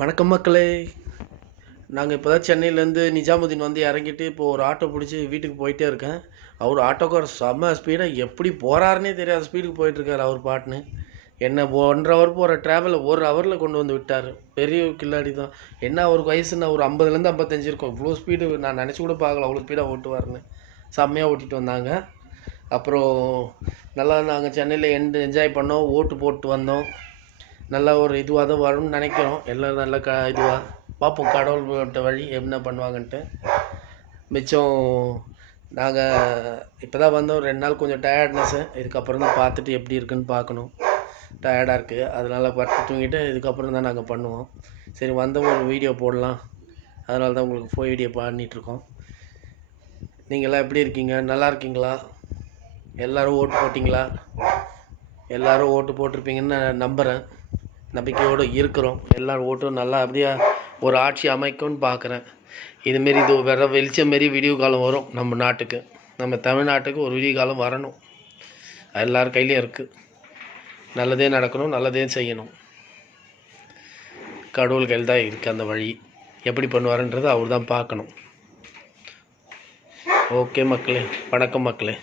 வணக்கம் மக்களே. நாங்கள் இப்போ தான் சென்னையிலேருந்து நிஜாமுதீன் வந்து இறங்கிட்டு இப்போது ஒரு ஆட்டோ பிடிச்சி வீட்டுக்கு போயிட்டே இருக்கேன். அவர் ஆட்டோக்கார் செம்ம ஸ்பீடாக எப்படி போகிறாருனே தெரியாத ஸ்பீடுக்கு போயிட்டுருக்காரு அவர் பாட்டுன்னு. என்ன 1.5 ஹவர் போகிற ட்ராவலை 1 ஹவரில் கொண்டு வந்து விட்டார். பெரிய கில்லாடி தான். என்ன அவருக்கு வயசுன்னா ஒரு 50லேருந்து 55 இருக்கும். இவ்வளோ ஸ்பீடு நான் நினச்சி கூட பார்க்கல, அவ்வளோ ஸ்பீடாக ஓட்டுவார்னு. செம்மையாக ஓட்டிகிட்டு வந்தாங்க. அப்புறம் நல்லா நாங்கள் சென்னையில் என்ஜாய் பண்ணோம், ஓட்டு போட்டு வந்தோம். நல்லா ஒரு இதுவாக தான் வரும்னு நினைக்கிறோம். எல்லோரும் நல்லா இதுவாக பார்ப்போம், கடவுள் விட்ட வழி என்ன பண்ணுவாங்கன்ட்டு. மிச்சம் நாங்கள் இப்போ தான் வந்தோம். 2 நாள் கொஞ்சம் டயர்ட்னஸ்ஸு. இதுக்கப்புறம் தான் பார்த்துட்டு எப்படி இருக்குன்னு பார்க்கணும். டயர்டாக இருக்குது, அதனால் படுத்து தூங்கிட்டு இதுக்கப்புறம் தான் நாங்கள் பண்ணுவோம். சரி, வந்த ஒரு வீடியோ போடலாம், அதனால தான் உங்களுக்கு வீடியோ பண்ணிகிட்ருக்கோம். நீங்கள்லாம் எப்படி இருக்கீங்க? நல்லா இருக்கீங்களா? எல்லோரும் ஓட்டு போட்டிங்களா? எல்லோரும் ஓட்டு போட்டிருப்பீங்கன்னு நான் நம்புகிறேன், நம்பிக்கையோடு இருக்கிறோம். எல்லோரும் ஓட்டும் நல்லா அப்படியே ஒரு ஆட்சி அமைக்கும்னு பார்க்குறேன். இதுமாரி இது வேறு வெளிச்சம் மாரி விடிவு காலம் வரும் நம்ம நாட்டுக்கு, நம்ம தமிழ்நாட்டுக்கு ஒரு விடிவு காலம் வரணும். எல்லார் கையிலையும் இருக்குது. நல்லதே நடக்கணும், நல்லதே செய்யணும். கடவுள் கையில் தான் இருக்குது அந்த வழி. எப்படி பண்ணுவாருன்றது அவர் தான் பார்க்கணும். ஓகே மக்களே, வணக்கம் மக்களே.